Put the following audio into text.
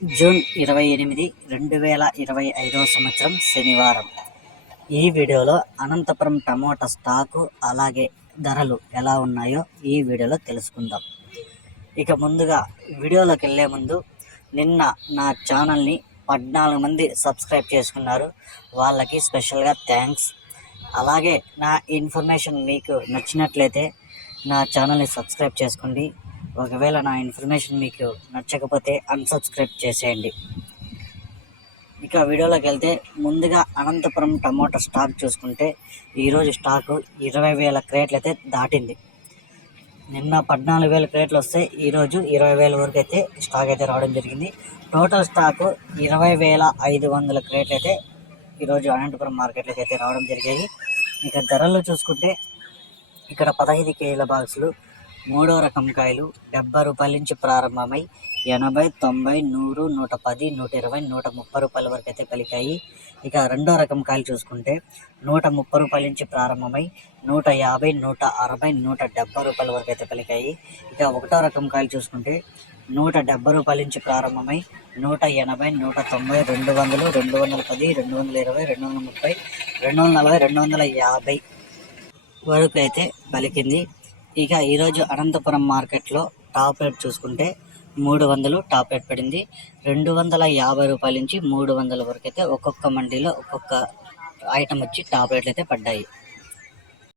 June 28, 2025 సంవత్సరం శనివారం. ఈ వీడియోలో అనంతపురం టమోటా స్టాకు అలాగే ధరలు ఎలా ఉన్నాయో ఈ వీడియోలో తెలుసుకుందాం. ఇక ముందుగా వీడియోలోకి వెళ్ళే ముందు నిన్న నా ఛానల్ని 14 మంది సబ్స్క్రైబ్ చేసుకున్నారు. వాళ్ళకి స్పెషల్గా థ్యాంక్స్. అలాగే నా ఇన్ఫర్మేషన్ మీకు నచ్చినట్లయితే నా ఛానల్ని సబ్స్క్రైబ్ చేసుకోండి. ఒకవేళ నా ఇన్ఫర్మేషన్ మీకు నచ్చకపోతే అన్సబ్స్క్రైబ్ చేసేయండి. ఇక వీడియోలోకి వెళ్తే ముందుగా అనంతపురం టమోటా స్టాక్ చూసుకుంటే ఈరోజు స్టాకు 20,000 క్రేట్లు అయితే దాటింది. నిన్న 14,000 క్రేట్లు వస్తే ఈరోజు 20,000 వరకు అయితే స్టాక్ అయితే రావడం జరిగింది. టోటల్ స్టాకు 20,500 క్రేట్లు అయితే ఈరోజు అనంతపురం మార్కెట్లోకి అయితే రావడం జరిగాయి. ఇక ధరలు చూసుకుంటే ఇక్కడ 15 కేజీల బాక్సులు 3వ రకం కాయలు 70 రూపాయల నుంచి ప్రారంభమై 80, 90, 100, 110, 120, 130 రూపాయల వరకు అయితే పలికాయి. ఇక 2వ రకం కాయలు చూసుకుంటే 130 రూపాయల నుంచి ప్రారంభమై 150, 160, 170 రూపాయల వరకు అయితే పలికాయి. ఇక 1వ రకం కాయలు చూసుకుంటే 170 రూపాయల నుంచి ప్రారంభమై 180, 190, 200, 210, 220, 230, 240, 250 వరకు అయితే పలికింది. ఇక ఈరోజు అనంతపురం మార్కెట్లో టాప్ రేట్ చూసుకుంటే 300 టాప్ రేట్ పడింది. 250 రూపాయల నుంచి 300 వరకు అయితే ఒక్కొక్క మండీలో ఒక్కొక్క ఐటమ్ వచ్చి టాప్ రేట్లు అయితే పడ్డాయి.